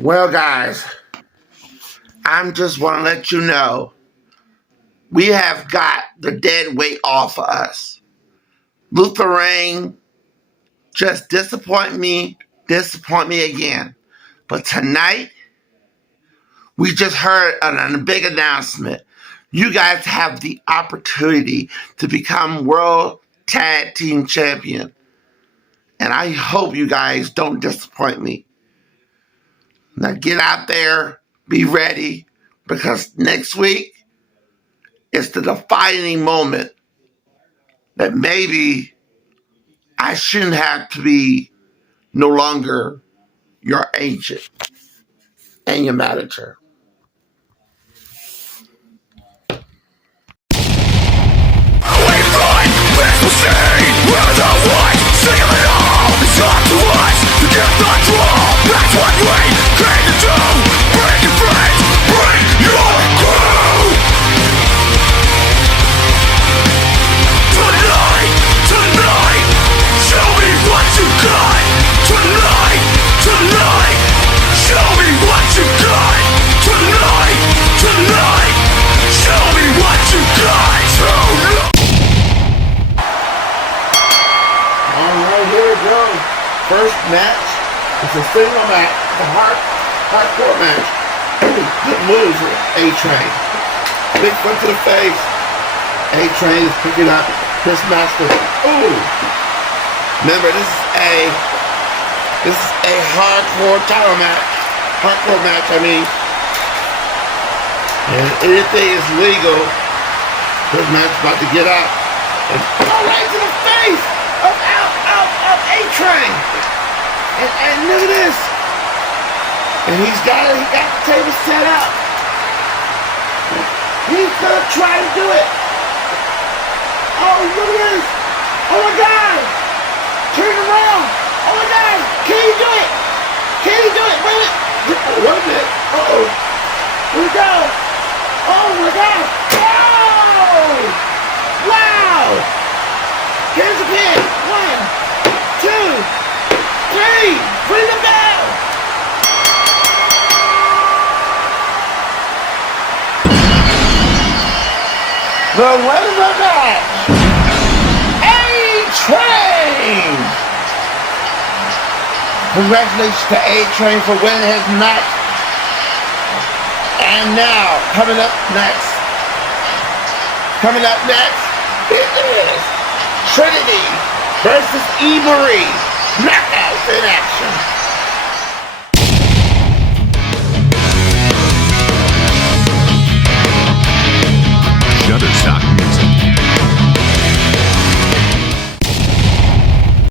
Well, guys, I'm just want to let you know we have got the dead weight off of us. Luther just disappoint me again. But tonight, we just heard a big announcement. You guys have the opportunity to become World Tag Team Champion. And I hope you guys don't disappoint me. Now get out there, be ready, because next week is the defining moment that maybe I shouldn't have to be no longer your agent and your manager. First match is a single match. It's a hardcore match. Good moves with A-Train. Big foot to the face. A-Train is picking up Chris Master. Ooh. Remember, this is a hardcore title match. Hardcore match, I mean. And anything is legal. Chris Master's about to get up and fall right to the face of A-Train. And look at this. And he got the table set up. He's gonna try to do it. Oh, look at this. Oh my God. Turn around. Oh my God. Can he do it? Can he do it? Wait. Wait a minute. Uh-oh. Here we go. Oh my God. Oh! Wow. Here's the pin. 1, 2, 3, ring the bell! The winner of the match, A-Train! Congratulations to A-Train for winning his match. And now, coming up next, it is Trinity versus E. Marie. Knockouts in action.